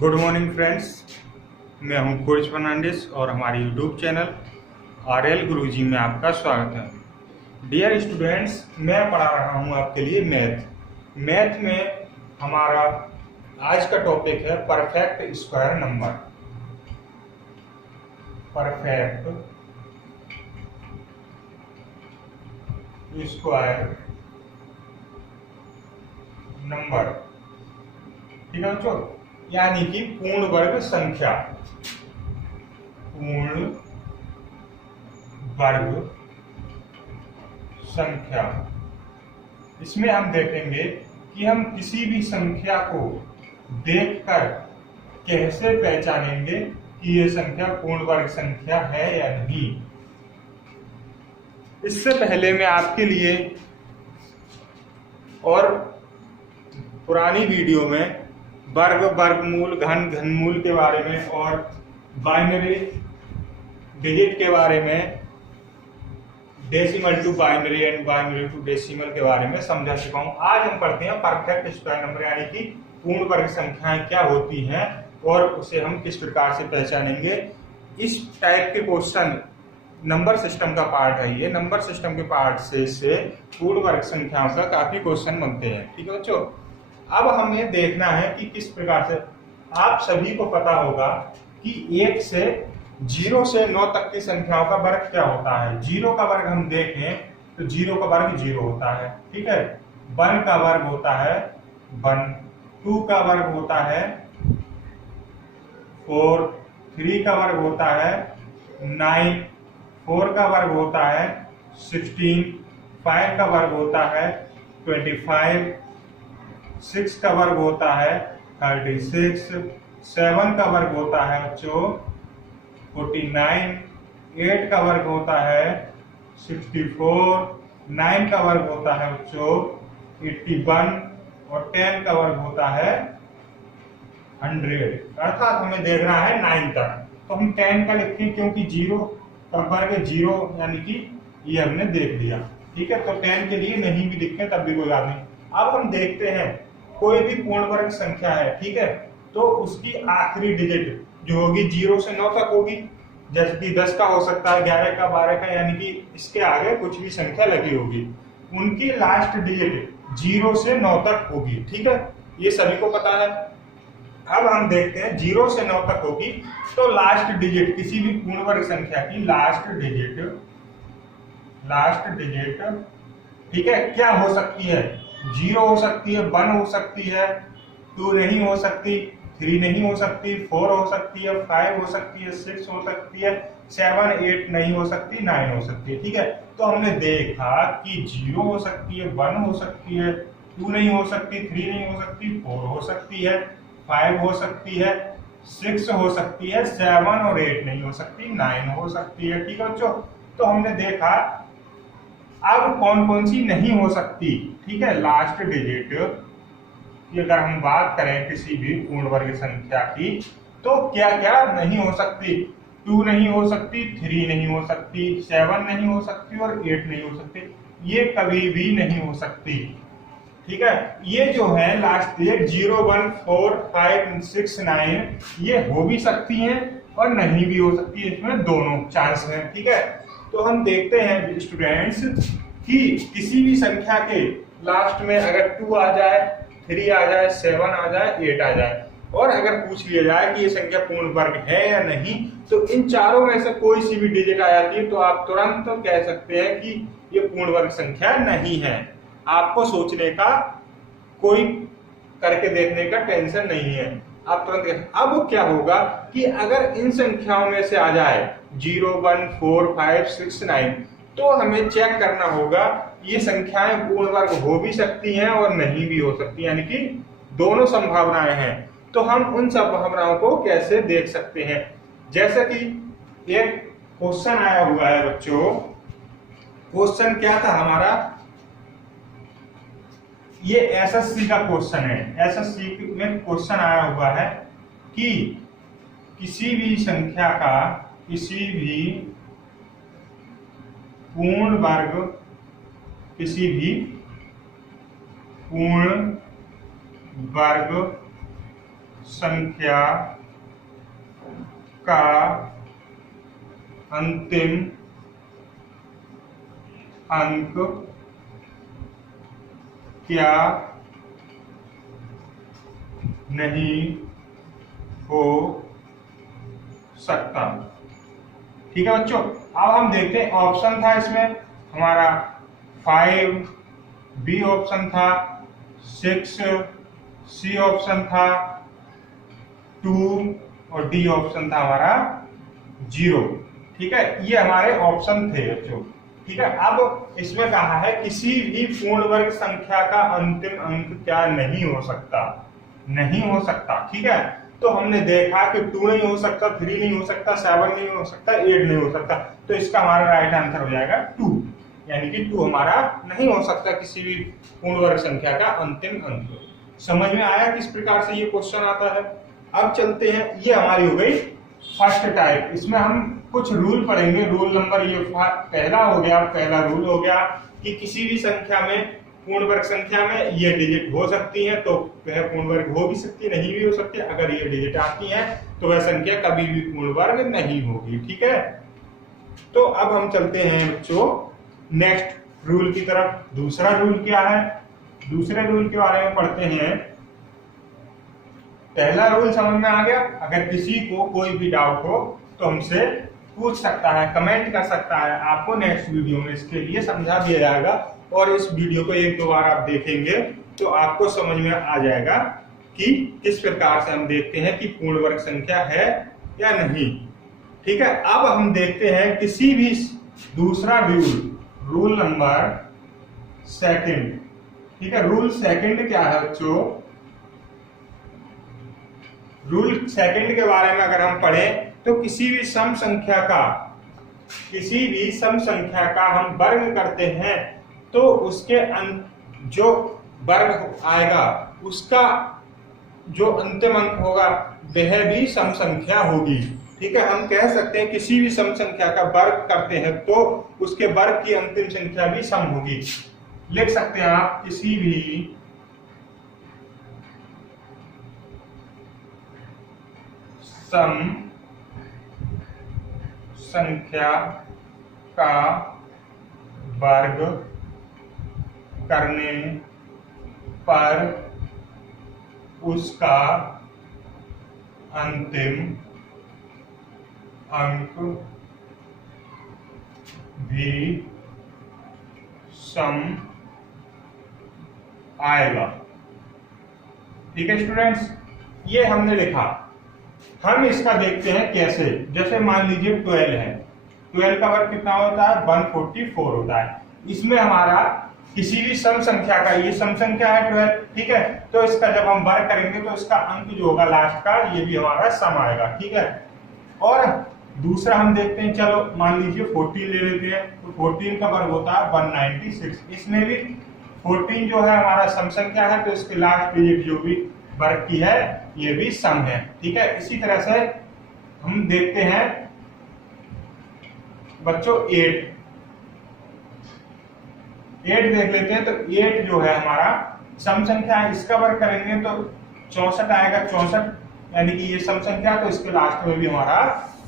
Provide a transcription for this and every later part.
Good morning friends, मैं हूं coach Fernandes और हमारे यूट्यूब चैनल RL गुरुजी में आपका स्वागत है। डियर स्टूडेंट्स, मैं पढ़ा रहा हूं आपके लिए मैथ में हमारा आज का टॉपिक है perfect square number. Perfect square number, ठीक है बच्चों, यानी कि पूर्ण वर्ग संख्या। पूर्ण वर्ग संख्या, इसमें हम देखेंगे कि हम किसी भी संख्या को देखकर कैसे पहचानेंगे कि ये संख्या पूर्ण वर्ग संख्या है या नहीं। इससे पहले मैं आपके लिए और पुरानी वीडियो में वर्ग, वर्गमूल, घन, घनमूल के बारे में और बाइनरी डिजिट के बारे में, decimal to binary and binary to decimal के बारे में समझा चुका हूं। आज हम पढ़ते हैं परफेक्ट स्क्वायर नंबर, यानी कि पूर्ण वर्ग संख्याएं क्या होती हैं और उसे हम किस प्रकार से पहचानेंगे। इस टाइप के क्वेश्चन नंबर सिस्टम का पार्ट है। ये नंबर सिस्टम के पार्ट से पूर्ण वर्ग संख्याओं का काफी क्वेश्चन बनते हैं, ठीक है बच्चों। अब हमें देखना है कि किस प्रकार से, आप सभी को पता होगा कि 1 से 0 से 9 तक की संख्याओं का वर्ग क्या होता है। 0 का वर्ग हम देखें तो 0 का वर्ग 0 होता है, ठीक है। 1 का वर्ग होता है 1, 2 का वर्ग होता है 4, 3 का वर्ग होता है 9, 4 का वर्ग होता है 16, 5 का वर्ग होता है 25, 6 का वर्ग होता है 36, 7 का वर्ग होता है 49, 8 का वर्ग होता है 64, 9 का वर्ग होता है 81 और 10 का वर्ग होता है 100। अर्थात हमें देखना है 9 तक, तो हम 10 का लिखें क्योंकि 0 का वर्ग 0, यानी कि ये हमने देख लिया, ठीक है। तो 10 के लिए नहीं भी लिखें तब भी कोई बात नहीं। अब हम देखते हैं कोई भी पूर्ण वर्ग संख्या है, ठीक है, तो उसकी आखिरी डिजिट जो होगी 0 से 9 तक होगी। जैसे कि 10 का हो सकता है, 11 का, 12 का, यानी कि इसके आगे कुछ भी संख्या लगी होगी, उनकी लास्ट डिजिट 0 से 9 तक होगी, ठीक है। ये सभी को पता है। अब हम देखते हैं 0 से 9 तक होगी तो लास्ट डिजिट किसी भी पूर्ण वर्ग संख्या की लास्ट डिजिट, ठीक है, क्या हो सकती है। 0 हो सकती है, 1 हो सकती है, 2 नहीं हो सकती, 3 नहीं हो सकती, 4 हो सकती है, 5 हो सकती है, 6 हो सकती है, 7, 8 नहीं हो सकती, 9 हो सकती है, ठीक है। तो हमने देखा कि 0 हो सकती है, 1 हो सकती है, 2 नहीं हो सकती, 3 नहीं हो सकती, 4 हो सकती है, 5 हो सकती है, 6 हो सकती है, 7 और 8 नहीं हो सकती, 9 हो सकती है, ठीक है बच्चों। तो हमने देखा अब कौन कौन सी नहीं हो सकती, ठीक है। लास्ट डिजिट की अगर हम बात करें किसी भी पूर्ण वर्ग संख्या की, तो क्या क्या नहीं हो सकती। 2 नहीं हो सकती, 3 नहीं हो सकती, 7 नहीं हो सकती और 8 नहीं हो सकती, ये कभी भी नहीं हो सकती, ठीक है। ये जो है लास्ट डिजिट 0, 1, 4, 5, 6, 9 ये हो भी सकती हैं और नहीं भी हो सकती है, इसमें दोनों चांस हैं, ठीक है। तो हम देखते हैं स्टूडेंट्स कि किसी भी संख्या के लास्ट में अगर 2 आ जाए, 3 आ जाए, 7 आ जाए, 8 आ जाए, और अगर पूछ लिया जाए कि ये संख्या पूर्ण वर्ग है या नहीं, तो इन चारों में से कोई सी भी डिजिट आ जाती है तो आप तुरंत कह सकते हैं कि ये पूर्ण वर्ग संख्या नहीं है। आपको सोचने का, कोई करके देखने का टेंशन नहीं है, आप तुरंत। अब क्या होगा कि अगर इन संख्याओं में से आ जाए 0, 1, 4, 5, 6, 9, तो हमें चेक करना होगा ये संख्याएं पूर्ण वर्ग हो भी सकती हैं और नहीं भी हो सकती, यानी कि दोनों संभावनाएं हैं। तो हम उन संभावनाओं को कैसे देख सकते हैं। जैसे कि एक क्वेश्चन आया हुआ है बच्चों, क्वेश्चन क्या था हमारा, ये एसएससी का क्वेश्चन है। एसएससी में क्वेश्चन आया हुआ है कि किसी भी संख्या का किसी भी पूर्ण वर्ग संख्या का अंतिम अंक क्या नहीं हो सकता। ठीक है बच्चों, अब हम देखते हैं ऑप्शन था इसमें हमारा 5, बी ऑप्शन था 6, सी ऑप्शन था 2 और डी ऑप्शन था हमारा 0। ठीक है, ये हमारे ऑप्शन थे बच्चों। ठीक है, अब इसमें कहा है किसी भी पूर्ण वर्ग संख्या का अंतिम अंक क्या नहीं हो सकता, नहीं हो सकता। ठीक है, तो हमने देखा कि 2 नहीं हो सकता, 3 नहीं हो सकता, 7 नहीं हो सकता, 8 नहीं हो सकता, तो इसका हमारा राइट आंसर हो जाएगा 2, यानी कि 2 हमारा नहीं हो सकता किसी भी पूर्ण वर्ग संख्या का अंतिम अंक। समझ में आया किस प्रकार से ये क्वेश्चन आता है। अब चलते हैं, ये हमारी हो गई फर्स्ट टाइप। इसमें हम कुछ रूल पढ़ेंगे। रूल नंबर ये पहला हो गया, पहला रूल हो गया कि किसी भी संख्या में, पूर्ण वर्ग संख्या में ये डिजिट हो सकती है तो वह पूर्ण वर्ग हो भी सकती है, नहीं भी हो सकती। अगर ये डिजिट आती है तो वह संख्या कभी भी पूर्ण वर्ग नहीं होगी। ठीक है, तो अब हम चलते हैं बच्चों नेक्स्ट रूल की तरफ। दूसरा रूल क्या है, दूसरे रूल के बारे में पढ़ते हैं। पहला रूल समझ में आ गया। अगर किसी को कोई भी डाउट हो तो हमसे पूछ सकता है, कमेंट कर सकता है। आपको नेक्स्ट वीडियो में इसके लिए समझा दिया जाएगा और इस वीडियो को 1-2 बार आप देखेंगे तो आपको समझ में आ जाएगा कि किस प्रकार से हम देखते हैं कि पूर्ण वर्ग संख्या है या नहीं। ठीक है, अब हम देखते हैं किसी भी दूसरा रूल, रूल नंबर सेकंड। ठीक है, रूल सेकंड क्या है बच्चों, रूल सेकंड के बारे में अगर हम पढ़ें तो किसी भी सम संख्या का, किसी भी सम संख्या का हम वर्ग करते हैं तो उसके जो वर्ग आएगा उसका जो अंतिम अंक होगा वह भी सम संख्या होगी। ठीक है, हम कह सकते हैं किसी भी सम संख्या का वर्ग करते हैं तो उसके वर्ग की अंतिम संख्या भी सम होगी। लिख सकते हैं आप किसी भी सम संख्या का वर्ग करने पर उसका अंतिम अंक भी सम आएगा। ठीक है स्टूडेंट्स, ये हमने लिखा। हम इसका देखते हैं कैसे। जैसे मान लीजिए 12 है, 12 का वर्ग कितना होता है, 144 होता है। इसमें हमारा किसी भी सम संख्या का, ये सम संख्या है 12, ठीक है, तो इसका जब हम वर्ग करेंगे तो इसका अंक जो होगा लास्ट का ये भी हमारा सम आएगा। ठीक है, और दूसरा हम देखते हैं, चलो मान लीजिए 14 ले लेते हैं, तो 14 का वर्ग होता है 196। इसमें भी 14 जो है हमारा सम संख्या है तो इसके लास्ट डिजिट जो भी वर्ग की है ये भी सम है। ठीक है, इसी तरह से हम देखते हैं बच्चों 8 देख लेते हैं। तो 8 जो है हमारा सम संख्या है, इसका वर्ग करेंगे तो 64 आएगा, 64 यानी कि ये सम संख्या, तो इसके लास्ट में भी हमारा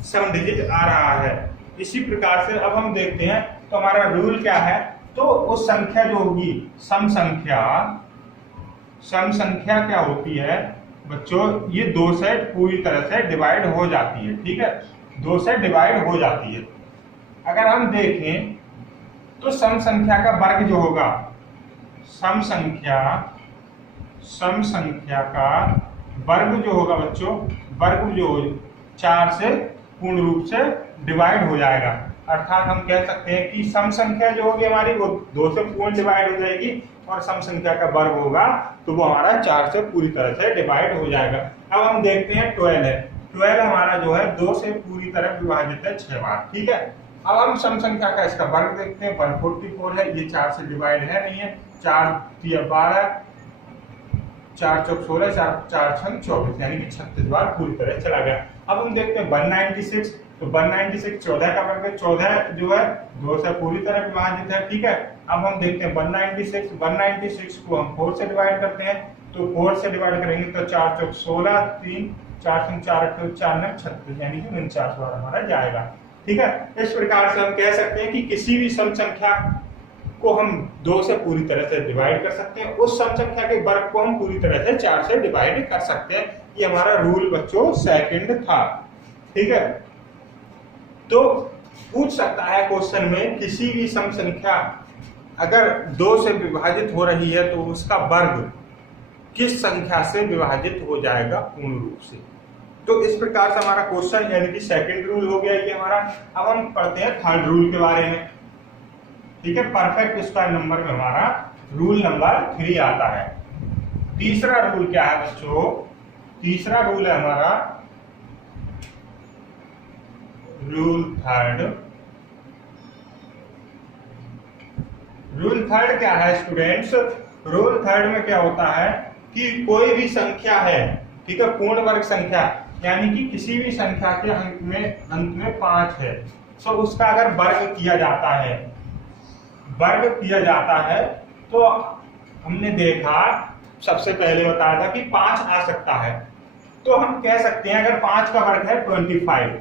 सम डिजिट आ रहा है। इसी प्रकार से अब हम देखते हैं तो हमारा रूल क्या है, तो उस संख्या जो होगी सम संख्या क्या होती है बच्चों, ये 2 से पूरी तरह से डिवाइड हो जाती है। ठीक है, 2 से डिवाइड हो जाती है। अगर हम देखें तो सम संख्या का वर्ग जो होगा, सम संख्या का वर्ग जो होगा बच्चों, वर्ग जो 4 से पूर्ण रूप से डिवाइड हो जाएगा। अर्थात हम कह सकते हैं कि सम संख्या जो होगी हमारी वो 2 से पूर्ण डिवाइड हो जाएगी और सम संख्या का वर्ग होगा तो वो हमारा 4 से पूरी तरह से डिवाइड हो जाएगा। अब हम देखते हैं 12 है, 12 हमारा जो है 2 से पूरी तरह विभाजित है 6 बार। ठीक है, अब हम सम संख्या का इसका वर्ग देखते हैं, 144 है, ये 4 से डिवाइड है नहीं है, 4 3 12, 4 चौक 16, 4 6 24 यानी कि 36 बार पूरी तरह चला गया। अब हम देखते हैं 196, तो 196 14 का वर्ग है, 14 जो है 2 से पूरी तरह विभाजित है। ठीक है, अब हम देखते हैं 196 को हम 4 से डिवाइड करते हैं, तो 4 से डिवाइड करेंगे तो 4 चौक 16, 3 4 3 4 8 4 9 36, यानी कि 49 बार हमारा जाएगा। ठीक है, इस प्रकार से हम कह सकते हैं कि किसी भी सम संख्या को हम 2 से पूरी तरह से डिवाइड कर सकते हैं, उस सम संख्या के वर्ग को हम पूरी तरह से 4 से डिवाइड कर सकते हैं। ये हमारा रूल बच्चों सेकंड था। ठीक है, तो पूछ सकता है क्वेश्चन में किसी भी सम संख्या अगर 2 से विभाजित हो रही है तो उसका वर्ग किस संख्या से विभाजित हो जाएगा पूर्ण रूप से। तो इस प्रकार से हमारा क्वेश्चन यानी कि सेकंड रूल हो गया ये हमारा। अब हम पढ़ते हैं थर्ड रूल के बारे में। ठीक है, परफेक्ट स्क्वायर नंबर में हमारा रूल नंबर 3 आता है। तीसरा रूल क्या है बच्चों? तीसरा रूल है हमारा रूल थर्ड। रूल थर्ड क्या है स्टूडेंट्स? रूल थर्ड में क्या होता है कि कोई भी संख्या है, ठीक है, पूर्ण वर्ग संख्या, यानी कि किसी भी संख्या के अंत में 5 है, तो उसका अगर वर्ग किया जाता है, तो हमने देखा सबसे पहले बताया था कि 5 आ सकता है। तो हम कह सकते हैं अगर 5 का वर्ग है 25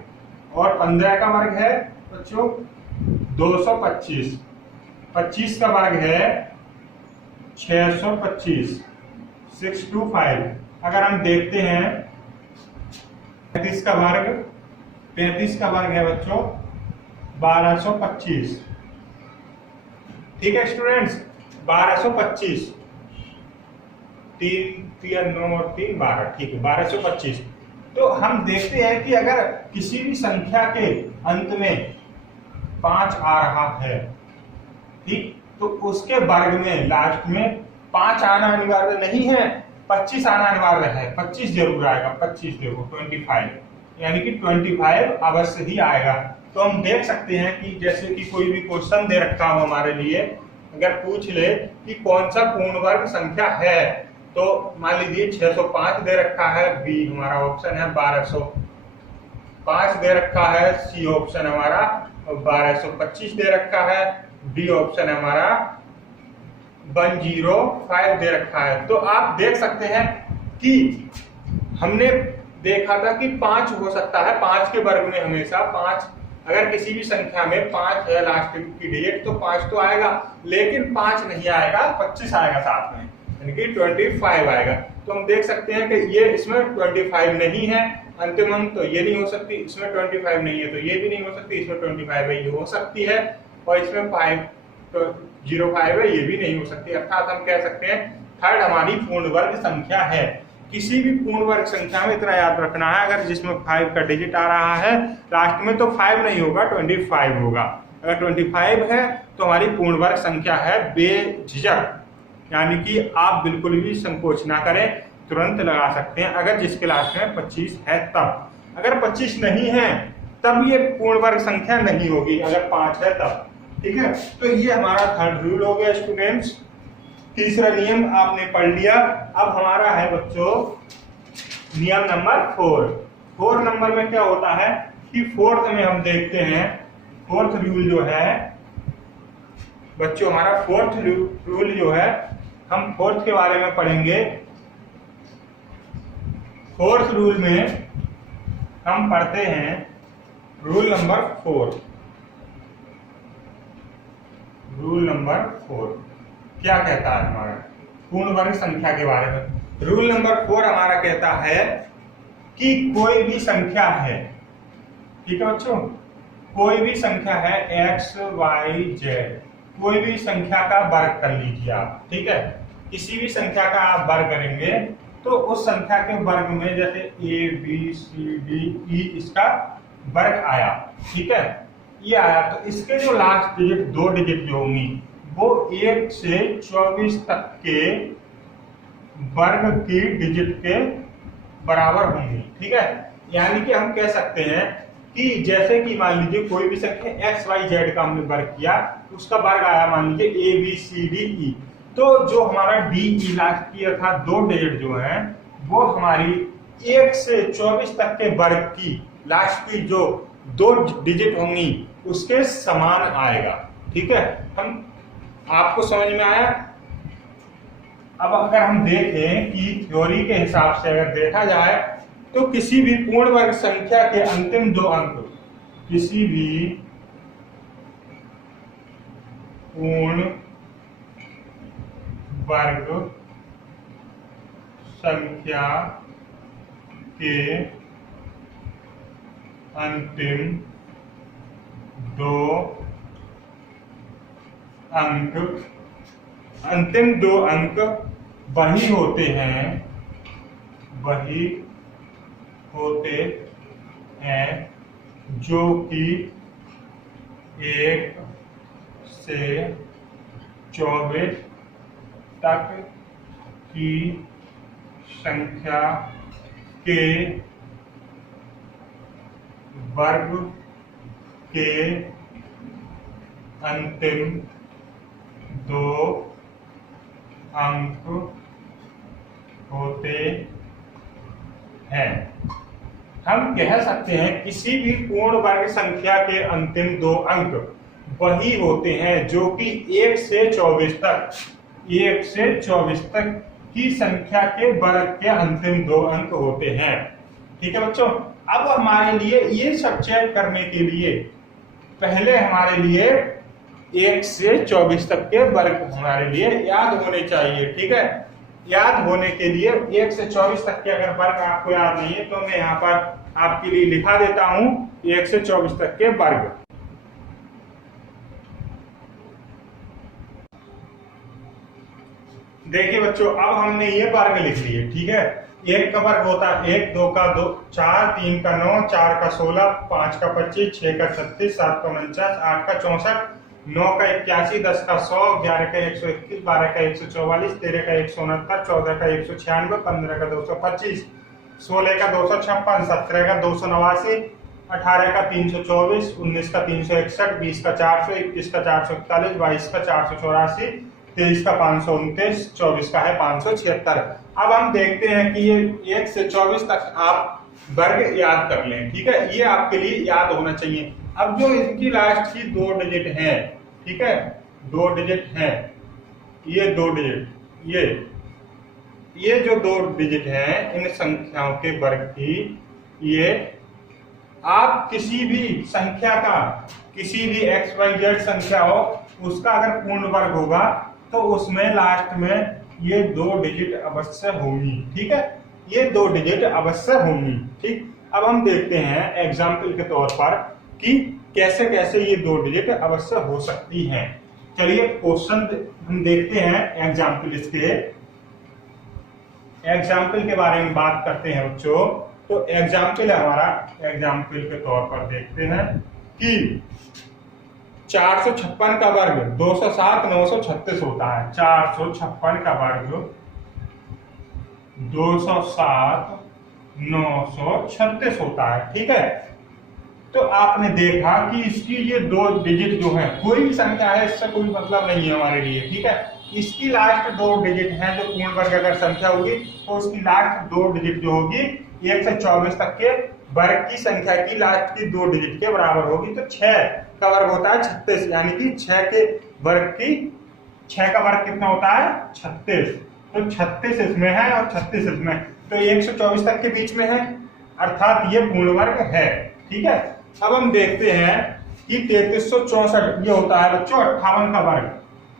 और 15 का वर्ग है बच्चों 225, 25 का वर्ग है 625, 625। अगर हम देखते हैं 35 का वर्ग है बच्चों 1225। ठीक है स्टूडेंट्स, 1225, 3 3 9 और 3 12, ठीक है 1225। तो हम देखते हैं कि अगर किसी भी संख्या के अंत में 5 आ रहा है, ठीक, तो उसके वर्ग में लास्ट में 5 आना अनिवार्य नहीं है, 25 आना अनिवार्य है। 25 जरूर आएगा, 25 देखो 25, यानी कि 25 अवश्य ही आएगा। तो हम देख सकते हैं कि जैसे कि कोई भी क्वेश्चन दे रखा हो हमारे लिए, अगर पूछ ले कि कौन सा पूर्ण वर्ग संख्या है, तो मान लीजिए 605 दे रखा है, बी हमारा ऑप्शन है 1205 दे रखा है, सी ऑप्शन हमारा 1225 दे रखा है, डी ऑप्शन हमारा 105 दे रखा है। तो आप देख सकते हैं कि हमने देखा था कि 5 हो सकता है, 5 के वर्ग में हमेशा 5, अगर किसी भी संख्या में 5 है लास्ट की डिजिट तो 5 तो आएगा, लेकिन 5 नहीं आएगा, 25 आएगा साथ में, यानी कि 25 आएगा। तो हम देख सकते हैं कि ये इसमें 25 नहीं है, अंतिम अंक तो ये नहीं हो सकती, इसमें 25 नहीं है तो ये भी नहीं हो सकती, इसमें 25 है ये हो सकती है, और इसमें 5 तो 05 है ये भी नहीं हो सकती। अर्थात हम कह सकते हैं थर्ड हमारी पूर्ण वर्ग संख्या है। किसी भी पूर्ण वर्ग संख्या में इतना याद रखना है, अगर जिसमें 5 का डिजिट आ रहा है लास्ट में तो 5 नहीं होगा, 25 होगा। अगर 25 है तो हमारी पूर्ण वर्ग संख्या है बेझिझक, यानी कि आप बिल्कुल भी संकोच ना करें, तुरंत लगा सकते हैं अगर जिसके लास्ट में 25 है तब। अगर 25 नहीं है तब ये पूर्ण वर्ग संख्या नहीं होगी, अगर 5 है तब। ठीक है, तो ये हमारा थर्ड रूल हो गया स्टूडेंट्स। तीसरा नियम आपने पढ़ लिया। अब हमारा है बच्चों नियम नंबर 4। 4 नंबर में क्या होता है कि फोर्थ में हम देखते हैं, फोर्थ रूल जो है बच्चों, हमारा फोर्थ रूल जो है, हम फोर्थ के बारे में पढ़ेंगे। फोर्थ रूल में हम पढ़ते हैं रूल नंबर 4। रूल नंबर 4 क्या कहता है हमारा पूर्ण वर्ग संख्या के बारे में। रूल नंबर 4 हमारा कहता है कि कोई भी संख्या है, ठीक है बच्चों, कोई भी संख्या है x y z, कोई भी संख्या का वर्ग कर लीजिए आप। ठीक है, किसी भी संख्या का आप वर्ग करेंगे तो उस संख्या के वर्ग में जैसे a b c d e इसका वर्ग आया, ठीक है, ये आया, तो इसके जो लास्ट डिजिट 2 डिजिट जो होंगी वो 1 से 24 तक के वर्ग की डिजिट के बराबर होंगी। ठीक है, यानी कि हम कह सकते हैं कि जैसे कि मान लीजिए कोई भी संख्या x y z का हमने वर्ग किया, उसका वर्ग आया मान लीजिए a b c d e, तो जो हमारा d e लास्ट की अर्थात 2 डिजिट जो है वो हमारी 1 से 24 तक के वर्ग की लास्ट की जो 2 डिजिट होंगी उसके समान आएगा। ठीक है, हम आपको समझ में आया? अब अगर हम देखें कि थ्योरी के हिसाब से अगर देखा जाए तो किसी भी पूर्ण वर्ग संख्या के अंतिम दो अंक, किसी भी पूर्ण वर्ग संख्या के अंतिम दो अंक वही होते हैं, जो कि 1 से 24 तक की संख्या के वर्ग के अंतिम दो अंक होते हैं। हम कह सकते हैं किसी भी पूर्ण वर्ग संख्या के अंतिम दो अंक वही होते हैं जो कि 1 से 24 तक की संख्या के वर्ग के अंतिम दो अंक होते हैं। ठीक है बच्चों, अब हमारे लिए ये सब चेक करने के लिए पहले हमारे लिए 1 से 24 तक के वर्ग हमारे लिए याद होने चाहिए। ठीक है, याद होने के लिए 1 से 24 तक के अगर वर्ग आपको याद नहीं है तो मैं यहाँ पर आपके लिए लिखा देता हूं 1 से 24 तक के वर्ग। देखिए बच्चों, अब हमने ये वर्ग लिख लिए। ठीक है, 1 का वर्ग होता है 1, 2 का 2, 4, 3 का 9, 4 का 16, 5 का 25, 6 का 36, 7 का 49, 8 का 64, 9 का 81, 10 का 100, 11 का 121, 12 का 144, 13 का 169, 14 का 196, 15 का 225, 16 का 256, 17 का 289, 18 का 324, 19 का 361, 20 का 400, 21 का 441, 22 का 484, 23 का 529, 24 का है 576। अब हम देखते हैं कि ये 1 से 24 तक आप वर्ग याद कर लें। ठीक है, ये आपके लिए याद होना चाहिए। अब जो इनकी लास्ट की 2 डिजिट हैं, ठीक है, 2 डिजिट हैं, ये 2 डिजिट, ये जो 2 डिजिट हैं इन संख्याओं के वर्ग की, ये आप किसी भी संख्या का, किसी भी XYZ संख्या हो उसका अगर पूर्ण वर्ग होगा तो उसमें लास्ट में ये 2 डिजिट अवश्य होंगी। ठीक है, ये 2 डिजिट अवश्य होंगी। ठीक, अब हम देखते हैं एग्जाम्पल के तौर पर कि कैसे कैसे ये 2 डिजिट अवश्य हो सकती हैं। चलिए क्वेश्चन हम देखते हैं, एग्जाम्पल के बारे में बात करते हैं बच्चों। तो एग्जाम्पल हमारा, एग्जाम्पल के तौर पर देखते हैं कि 456 का वर्ग 207 936 होता है। 456 का वर्ग 207 936 होता है। ठीक है, तो आपने देखा कि इसकी ये 2 डिजिट जो है, कोई भी संख्या है इससे कोई मतलब नहीं है हमारे लिए। ठीक है, इसकी लास्ट 2 डिजिट है जो पूर्ण वर्ग अगर संख्या होगी तो उसकी लास्ट 2 डिजिट जो होगी 1 से 24 तक के वर्ग की संख्या की लास्ट की 2 डिजिट के बराबर होगी। तो 6 का वर्ग होता है 36, यानी कि 6 के वर्ग की 6 का वर्ग कितना होता है 36। तो 36 इसमें है और 36 इसमें, तो 1 से 24 तक के बीच में है, अर्थात ये पूर्ण वर्ग है। ठीक है, अब हम देखते हैं कि 3364 ये होता है बच्चों 58 का वर्ग।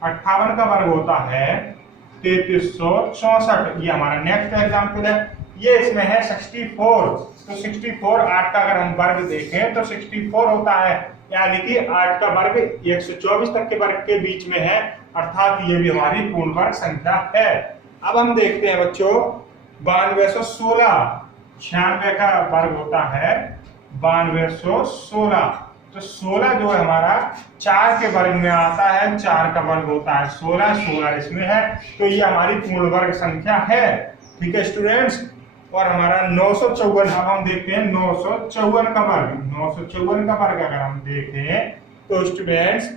58 का वर्ग होता है 3364, ये हमारा नेक्स्ट एग्जाम्पल है। ये इसमें है 64, तो 64 8 का अगर हम वर्ग देखें तो 64 होता है, यानी कि 8 का वर्ग 1 से 24 तक के वर्ग के बीच में है, अर्थात ये भी हमारी पूर्ण वर्ग संख्या है। अब हम देखते हैं बच्चों 9216, 96 का वर्ग होता है 9216। तो 16 जो है हमारा 4 के वर्ग में आता है, 4 का वर्ग होता है 16, 16 इसमें है, तो ये हमारी पूर्ण वर्ग संख्या है। ठीक है स्टूडेंट्स, और हमारा 954, अब हम देखते हैं 954 का वर्ग। 954 का वर्ग अगर हम देखें तो स्टूडेंट्स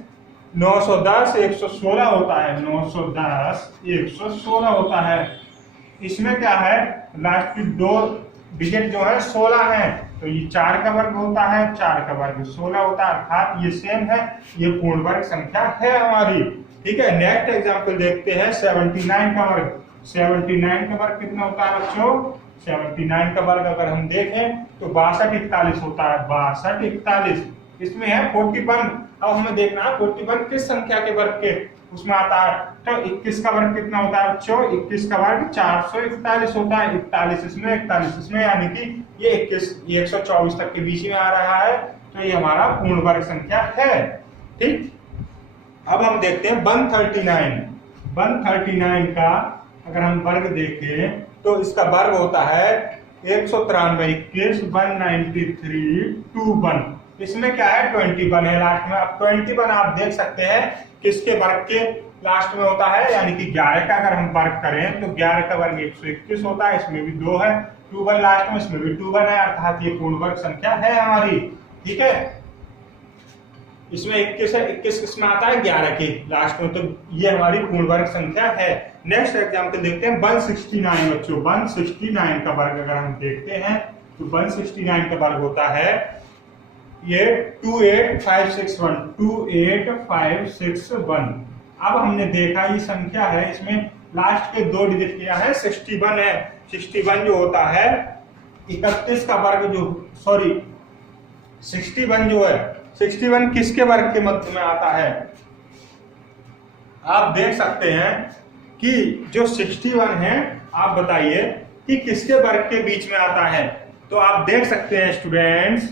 910 116 होता है, 910 116 होता है। इसमें क्या है, लास्ट की 2 डिजिट जो है 16 है, तो ये 4 का वर्ग होता है, 4 का वर्ग 16 होता है, अर्थात ये सेम है, ये पूर्ण वर्ग संख्या है हमारी। ठीक है, नेक्स्ट एग्जांपल देखते हैं 79 का वर्ग। 79 का वर्ग कितना होता है बच्चों? 79 का वर्ग अगर हम देखें तो 62 41 होता है, 62 41। इसमें है 41। अब हमें देखना है 41 किस संख्या के वर्ग के उसमें आता है। तो 21 का वर्ग कितना होता है बच्चों? 21 का वर्ग 441 होता है, 41 इसमें 41 इसमें, यानी कि ये 21 ये 124 तक के बीच में आ रहा है, तो ये हमारा पूर्ण वर्ग संख्या है। ठीक, अब हम देखते हैं 139। 139 का अगर हम वर्ग देखें तो इसका वर्ग होता है 193 21 193 21। इसमें क्या है? 21 है लास्ट में। अब 21 आप देख सकते हैं किसके वर्ग के लास्ट में होता है, यानी कि 11 का अगर हम वर्ग करें तो 11 का वर्ग 121 होता है, इसमें भी 2 है, 21 लास्ट में, इसमें भी 21 है, अर्थात ये पूर्ण वर्ग संख्या है हमारी। ठीक है, इसमें 21 है, 21 किसमें आता है? 11 के लास्ट में, तो ये हमारी पूर्ण वर्ग संख्या है। नेक्स्ट एग्जांपल देखते हैं 169 बच्चों। 169 का वर्ग अगर हम देखते हैं तो 169 का वर्ग होता है ये 28561 28561। अब हमने देखा ये संख्या है, इसमें लास्ट के 2 डिजिट क्या है? 61 है। 61 जो होता है 31 का वर्ग जो 61 जो है 61 किसके वर्ग के मध्य में आता है? आप देख सकते हैं कि जो 61 है, आप बताइए कि किसके वर्ग के बीच में आता है। तो आप देख सकते हैं स्टूडेंट्स,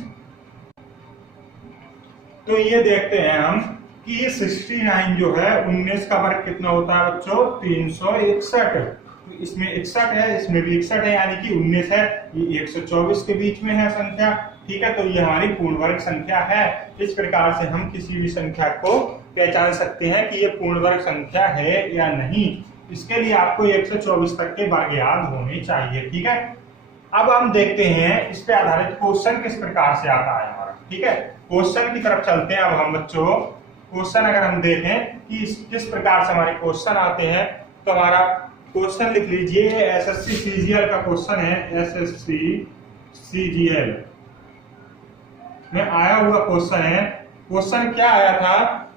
तो ये देखते हैं हम कि ये 69 जो है 19 का वर्ग कितना होता है बच्चों? 361। इसमें 61 है, इसमें भी 61 है, यानी कि 19 है, ये 124 के बीच में है संख्या। ठीक है, तो ये हमारी पूर्ण वर्ग संख्या है। इस प्रकार से हम किसी भी संख्या को पहचान सकते हैं कि ये पूर्ण वर्ग संख्या है या नहीं। इसके लिए आपको 124 तक के वर्ग याद होने चाहिए। ठीक है, अब हम देखते हैं इस पे आधारित क्वेश्चन किस प्रकार से आता है हमारा। ठीक है, क्वेश्चन की तरफ चलते हैं अब हम बच्चों। क्वेश्चन अगर हम देखें कि किस प्रकार से हमारे क्वेश्चन आते हैं, तो हमारा क्वेश्चन लिख लीजिए, एसएससी सीजीएल का क्वेश्चन है। एसएससी सीजीएल में आया हुआ क्वेश्चन है। क्वेश्चन क्या आया था?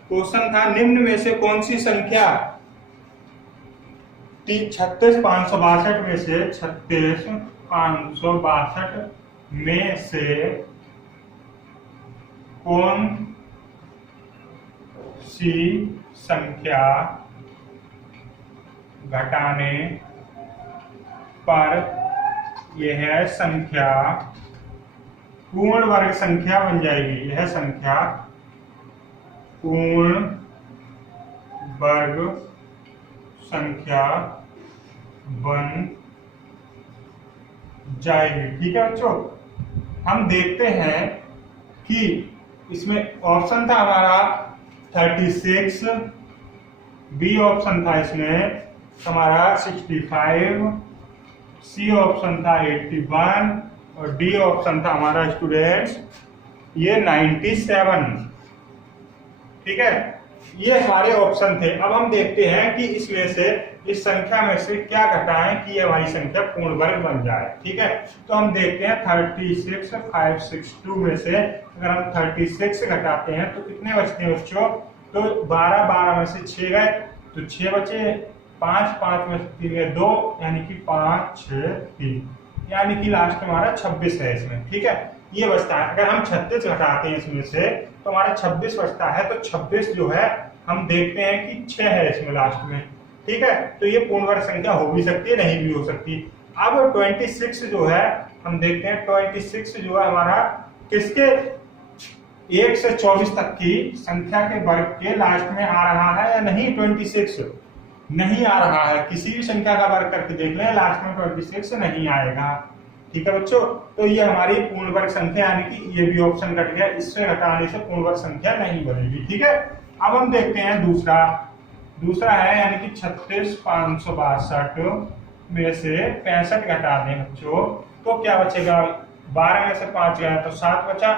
क्वेश्चन था निम्न में से कौन सी संख्या 36562 में से 36562 में से कौन सी संख्या घटाने पर यह संख्या पूर्ण वर्ग संख्या बन जाएगी। यह संख्या पूर्ण वर्ग संख्या बन जाएगी। ठीक है बच्चों, हम देखते हैं कि इसमें ऑप्शन था हमारा 36, बी ऑप्शन था इसमें हमारा 65, सी ऑप्शन था 81 और डी ऑप्शन था हमारा स्टूडेंट्स ये 97। ठीक है, ये हमारे ऑप्शन थे। अब हम देखते हैं कि इसमें से इस संख्या में से क्या घटाएं कि ये हमारी संख्या पूर्ण वर्ग बन जाए। ठीक है, तो हम देखते हैं 36562 में से अगर हम 36 घटाते हैं तो कितने बचते हैं बच्चों? तो 12 में से 6 गए तो 6 बचे, 5 में से 3 गए 2, यानी कि 5 6 3, यानी कि लास्ट हमारा 26 है इसमें। ठीक है, ये बचता है। अगर हम 36 घटाते हैं इसमें से तो हमारा 26 बचता है, तो 26 जो है हम देखते हैं कि 6 है इसमें लास्ट में। ठीक है, तो ये पूर्ण वर्ग संख्या हो भी सकती है, नहीं भी हो सकती। अब 26 जो है हम देखते हैं 26 जो है हमारा किसके 1 से 24 तक की संख्या के वर्ग के लास्ट में आ रहा है या नहीं? 26 नहीं आ रहा है। किसी भी संख्या का वर्ग करके देख लें, लास्ट में 26 नहीं आएगा। ठीक है बच्चों, तो ये हमारी पूर्ण वर्ग संख्या, यानी कि ये भी ऑप्शन कट गया, इससे घटाने से पूर्ण वर्ग संख्या नहीं बनेगी। ठीक है, अब हम देखते हैं दूसरा है, यानी कि 36562 में से 65 घटा दें बच्चों तो क्या बचेगा? 12 में से 5 गया तो 7 बचा।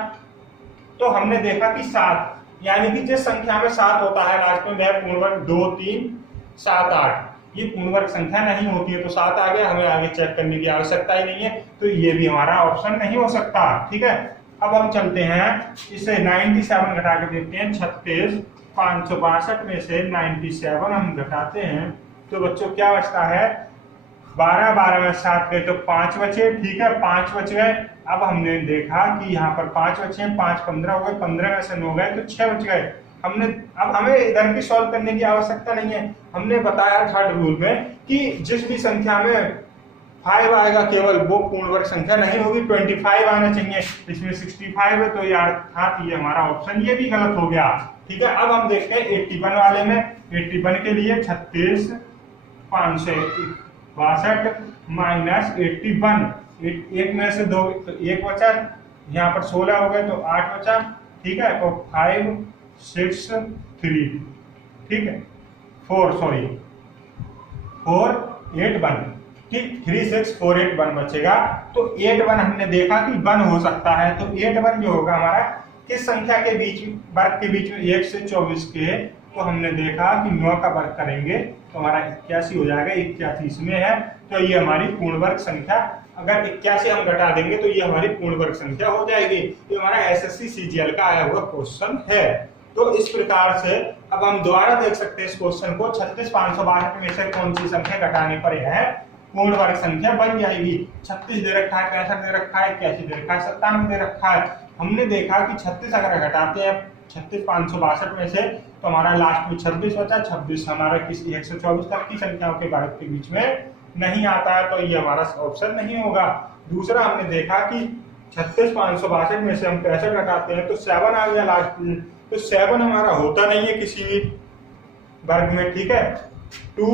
तो हमने देखा कि 7, यानी कि जिस संख्या में 7 होता है लास्ट में वह पूर्ण वर्ग 2 3 7 8, ये पूर्ण वर्ग संख्या नहीं होती है। तो 7 आ गया, हमें आगे चेक करने की आवश्यकता ही नहीं है, तो ये भी हमारा ऑप्शन नहीं हो सकता। ठीक है, अब हम चलते हैं इसे 97 घटा के देखते हैं। 36562 में से 97 हम घटाते हैं तो बच्चों क्या बचता है? 12 12 में 7 गए तो 5 बचे, ठीक है 5 बच गए। अब हमने देखा कि यहाँ पर 5 बचे हैं, 5 15 हो गए, 15 में से 9 गए तो 6 बच गए। अब हमें इधर की सॉल्व करने की आवश्यकता नहीं है। हमने बताया थर्ड रूल में कि जिस भी संख्या में 5 आएगा केवल वो पूर्ण वर्ग संख्या नहीं होगी, 25 आना चाहिए। इसमें 65 है तो यार अर्थात ये हमारा ऑप्शन ये भी गलत हो गया, ठीक है। अब हम देखते हैं 81 वाले में। 81 के लिए 36 562 माइनस 81, एक में से 2 तो 1 बचा, यहाँ पर 16 हो गए तो 8 बचा, ठीक है। और 5 6 3, ठीक है 4 8 1, ठीक 3 6 4 8 1 बचेगा। तो 8 1 हमने देखा कि 1 हो सकता है, तो 8 1 जो होगा हमारा किस संख्या के बीच वर्ग के बीच में 1 से 24 के, तो हमने देखा कि 9 का वर्ग करेंगे तो हमारा 81 हो जाएगा। 81 इसमें है तो ये हमारी पूर्ण वर्ग संख्या, अगर 81 हम घटा देंगे तो ये हमारी पूर्ण वर्ग संख्या हो जाएगी। ये हमारा एसएससी सीजीएल का आया हुआ क्वेश्चन है। तो इस प्रकार से अब हम दोबारा देख सकते हैं इस क्वेश्चन को। 36 562 में से कौन सी संख्या घटाने पर यह पूर्ण वर्ग संख्या बन जाएगी। 36 दे रखा है, 65 दे रखा है, 81 दे रखा है, 97 दे रखा है। हमने देखा कि 36 अगर घटाते हैं 36 562 में से तो हमारा लास्ट में 26 बचा। 26 हमारा किसी 124 तक की संख्याओं के वर्ग के बीच में नहीं आता है, तो ये हमारा ऑप्शन नहीं होगा। दूसरा हमने देखा कि 36 562 में से हम 65 घटाते हैं तो 7 आ गया लास्ट में, तो 7 हमारा होता नहीं है किसी भी वर्ग में, ठीक है। 2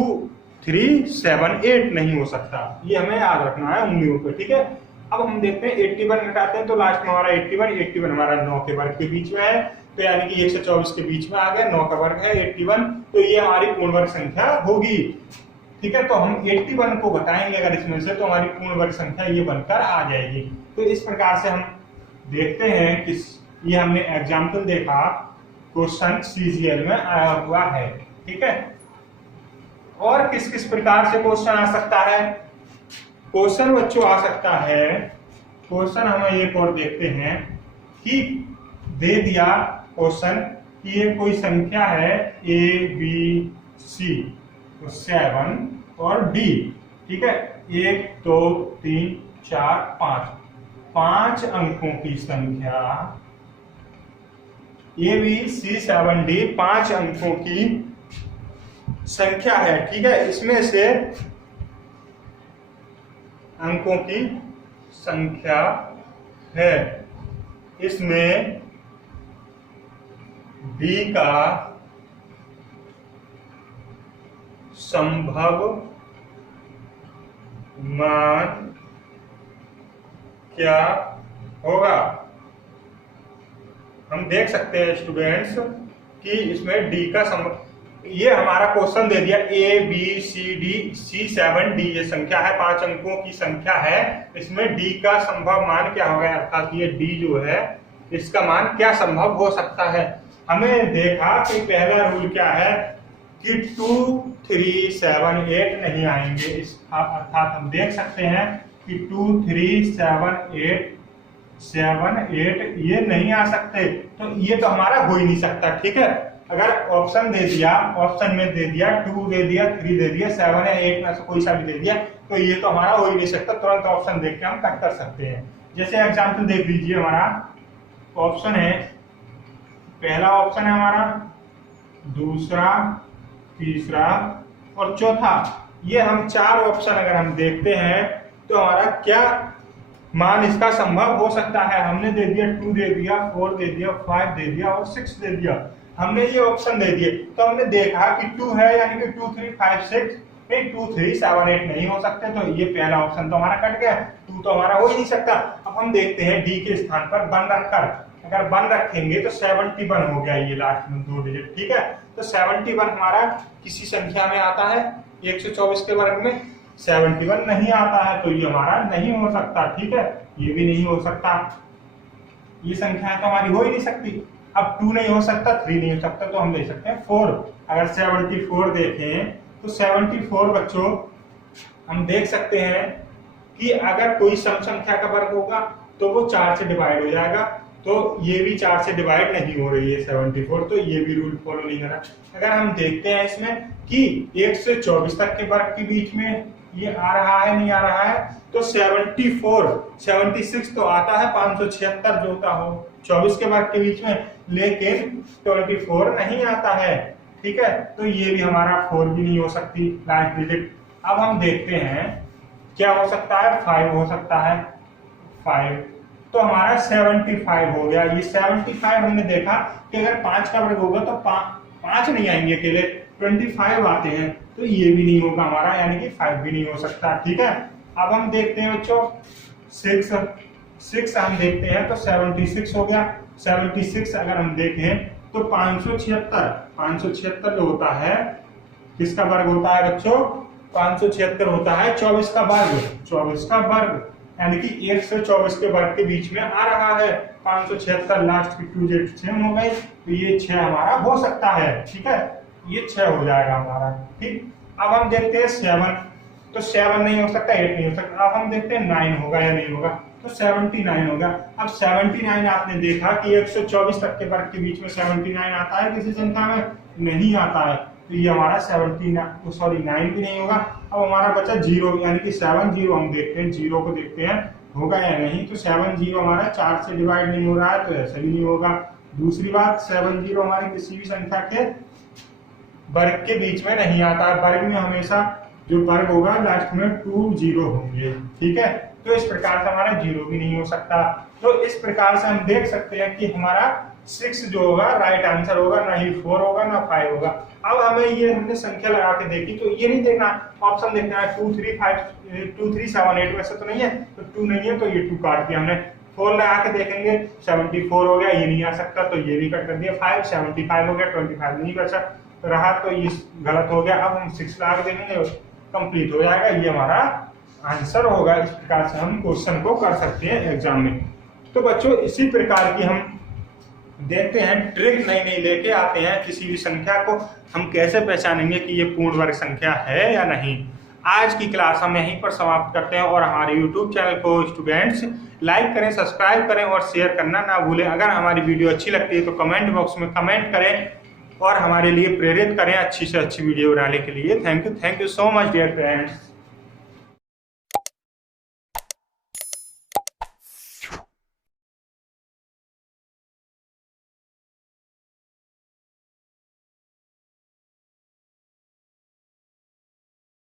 3 7 8 नहीं हो सकता, ये हमें याद रखना है उंगलियों पे, ठीक है। अब हम देखते हैं 81 घटाते हैं तो लास्ट में हमारा 81 हमारा 9 के वर्ग के बीच में है, तो यानी कि 124 के बीच में आ गया, 9 का वर्ग है 81, तो ये हमारी पूर्ण वर्ग संख्या होगी, ठीक है। तो हम 81 को घटाएंगे अगर इसमें से तो हमारी पूर्ण वर्ग संख्या ये बनकर आ जाएगी। तो इस प्रकार से हम देखते हैं कि ये हमने एग्जाम्पल देखा क्वेश्चन सीजीएल में आया हुआ है, ठीक है। और किस किस प्रकार से क्वेश्चन आ सकता है? क्वेश्चन बच्चों आ सकता है, क्वेश्चन हम एक और देखते हैं कि दे दिया क्वेश्चन कि ये कोई संख्या है ए बी सी 7 और डी, ठीक है। 1 2 3 4 5 अंकों की संख्या ए बी सी 7 डी 5 अंकों की संख्या है, ठीक है। इसमें से अंकों की संख्या है, इसमें डी का संभव मान क्या होगा। हम देख सकते हैं स्टूडेंट्स कि इसमें डी का संभव, ये हमारा क्वेश्चन दे दिया A B C D C 7 D ये संख्या है, 5 अंकों की संख्या है। इसमें डी का संभव मान क्या होगा, अर्थात ये डी जो है इसका मान क्या संभव हो सकता है। हमें देखा कि पहला रूल क्या है कि 2 3 7 8 नहीं आएंगे, इस अर्थात हम देख सकते हैं कि 2 3 7 8 ये नहीं आ सकते, तो ये तो हमारा हो ही नहीं सकता, ठीक है। अगर ऑप्शन दे दिया, ऑप्शन में दे दिया 2 दे दिया 3 दे दिया 7 या 8 में से कोई सा भी दे दिया तो ये तो हमारा हो ही नहीं सकता। तुरंत ऑप्शन देख के हम कट कर सकते हैं। जैसे एग्जाम्पल देख लीजिए, हमारा ऑप्शन है, पहला ऑप्शन है हमारा, दूसरा, तीसरा और चौथा, ये हम 4 ऑप्शन अगर हम देखते हैं तो हमारा क्या मान इसका संभव हो सकता है। हमने दे दिया 2 दे दिया, 4 दे दिया, 5 दे दिया और 6 दे दिया, हमने ये ऑप्शन दे दिए। तो हमने देखा कि 2 है यानी कि 2 3 5 6, 2 3 7 8 नहीं हो सकते, तो ये पहला ऑप्शन तो हमारा कट गया, 2 तो हमारा हो ही नहीं सकता। अब हम देखते हैं डी के स्थान पर 1 रखकर, अगर 1 रखेंगे तो 71 हो गया ये लास्ट में 2 डिजिट, ठीक है। तो 71 हमारा किसी संख्या में आता है 124 के वर्ग में 71 नहीं आता है, तो ये हमारा नहीं हो सकता, ठीक है। ये भी नहीं हो सकता, ये संख्या तो हमारी हो ही नहीं सकती। अब 2 नहीं हो सकता, 3 नहीं हो सकता, तो हम ले सकते हैं 4। अगर 74 देखें तो 74 बच्चों हम देख सकते हैं कि अगर कोई सम संख्या का वर्ग होगा तो वो 4 से डिवाइड हो जाएगा, तो ये भी 4 से डिवाइड नहीं हो रही है 74, तो ये भी रूल फॉलो नहीं कर रहा। अगर हम देखते हैं इसमें कि 1 से 24 तक के वर्ग के बीच में ये आ रहा है नहीं आ रहा है? तो 76 तो आता है, 576 जोड़ता हो 24 के वर्ग के बीच में, लेकिन 24 नहीं आता है। ठीक है, तो ये भी हमारा 4 भी नहीं हो सकती लास्ट डिजिट। अब हम देखते हैं क्या हो सकता है, 5 हो सकता है, 5 तो हमारा 75 हो गया। ये 75 हमने देखा कि अगर 5 का वर्ग होगा तो 5 नहीं आएंगे अकेले, 25 आते हैं, तो ये भी नहीं होगा हमारा, यानी कि 5 भी नहीं हो सकता। ठीक है, अब हम देखते हैं बच्चों 6 हम देखते हैं तो 76 हो गया। 76 अगर हम देखें तो 576 जो होता है किसका वर्ग होता है बच्चों? 576 होता है 24 का वर्ग, 24 का वर्ग, यानी कि 1 से 24 के वर्ग के बीच में आ रहा है। 576 लास्ट की 2 डिजिट सेम हो गई, तो ये 6 हमारा हो सकता है। ठीक है, ये 6 हो जाएगा हमारा। ठीक, अब हम देखते हैं 7, तो 7 नहीं हो सकता, 8 नहीं हो सकता। अब हम देखते हैं 9 होगा या नहीं होगा, तो 79 होगा। अब 79 आपने देखा कि 1 से 24 तक के वर्ग के बीच में 79 आता है किसी संख्या में? नहीं आता है, तो ये हमारा 9 भी नहीं होगा। अब हमारा बचा 0, यानी कि 70 हम देखते हैं, 0 को देखते हैं होगा या नहीं। तो 70 हमारा 4 से डिवाइड नहीं हो रहा है, तो ऐसा भी नहीं होगा। दूसरी बात, 70 हमारी किसी भी संख्या के वर्ग के बीच में नहीं आता है। वर्ग में हमेशा जो वर्ग होगा लास्ट में 2 0 होंगे। ठीक है, तो इस प्रकार से हमारा 0 भी नहीं हो सकता। तो इस प्रकार से हम देख सकते हैं कि हमारा 6 जो होगा राइट आंसर होगा, ना ही 4 होगा ना 5 होगा। अब हमें ये हमने संख्या लगा के देखी, तो ये नहीं देखना, ऑप्शन देखना है 2 3 5 2 3 7 8, वैसे तो नहीं है, तो 2 नहीं है, तो ये 2 काट दिया हमने। 4 लगा के देखेंगे, 74 हो गया, ये नहीं आ सकता, तो ये भी कट कर दिया। 5 75 हो गया, 25 नहीं बचा रहा, तो ये गलत हो गया। अब हम 6 लगा के देखेंगे, कंप्लीट हो जाएगा, ये हमारा आंसर होगा। इस प्रकार से हम क्वेश्चन को कर सकते हैं एग्जाम में। तो बच्चों इसी प्रकार की हम देखते हैं ट्रिक नई नई लेके आते हैं। किसी भी संख्या को हम कैसे पहचानेंगे कि ये पूर्ण वर्ग संख्या है या नहीं। आज की क्लास हम यहीं पर समाप्त करते हैं, और हमारे YouTube चैनल को स्टूडेंट्स लाइक करें, सब्सक्राइब करें और शेयर करना ना भूलें। अगर हमारी वीडियो अच्छी लगती है तो कमेंट बॉक्स में कमेंट करें और हमारे लिए प्रेरित करें अच्छी से अच्छी वीडियो बनाने के लिए। Thank you so much dear friends.